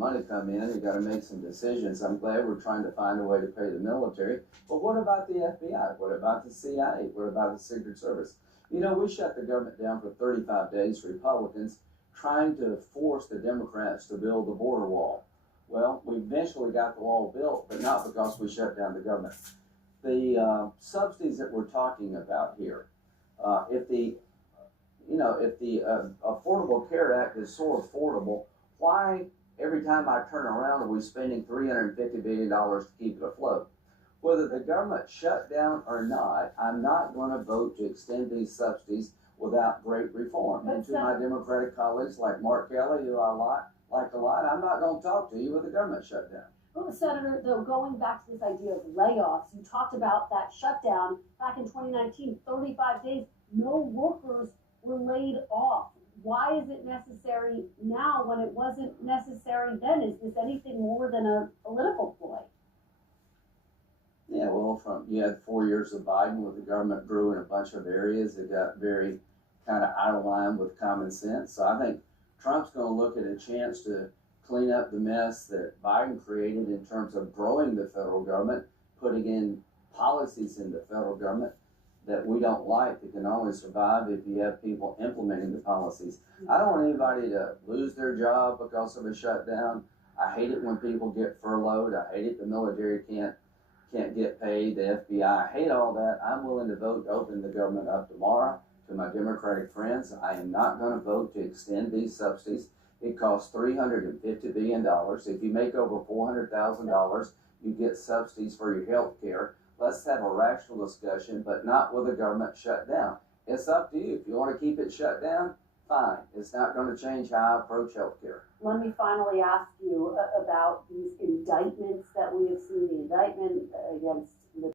money come in, you gotta make some decisions. I'm glad we're trying to find a way to pay the military. But what about the FBI? What about the CIA? What about the Secret Service? You know, we shut the government down for 35 days, Republicans, trying to force the Democrats to build the border wall. Well, we eventually got the wall built, but not because we shut down the government. The subsidies that we're talking about here, if the Affordable Care Act is so affordable, why every time I turn around are we spending $350 billion to keep it afloat? Whether the government shut down or not, I'm not going to vote to extend these subsidies without great reform. And to my Democratic colleagues like Mark Kelly, who I like a lot, I'm not going to talk to you with the government shut down. Well, Senator, though, going back to this idea of layoffs, you talked about that shutdown back in 2019, 35 days, no workers were laid off. Why is it necessary now when it wasn't necessary then? Is this anything more than a political ploy? Yeah, well, you had 4 years of Biden where the government grew in a bunch of areas. It got very kind of out of line with common sense. So I think Trump's going to look at a chance to clean up the mess that Biden created in terms of growing the federal government, putting in policies in the federal government that we don't like, that can only survive if you have people implementing the policies. I don't want anybody to lose their job because of a shutdown. I hate it when people get furloughed. I hate it the military can't get paid, the FBI. I hate all that. I'm willing to vote to open the government up tomorrow. To my Democratic friends, I am not going to vote to extend these subsidies. It costs $350 billion. If you make over $400,000, you get subsidies for your health care. Let's have a rational discussion, but not with the government shut down. It's up to you. If you want to keep it shut down, fine. It's not going to change how I approach health care. Let me finally ask you about these indictments that we have seen, the indictment against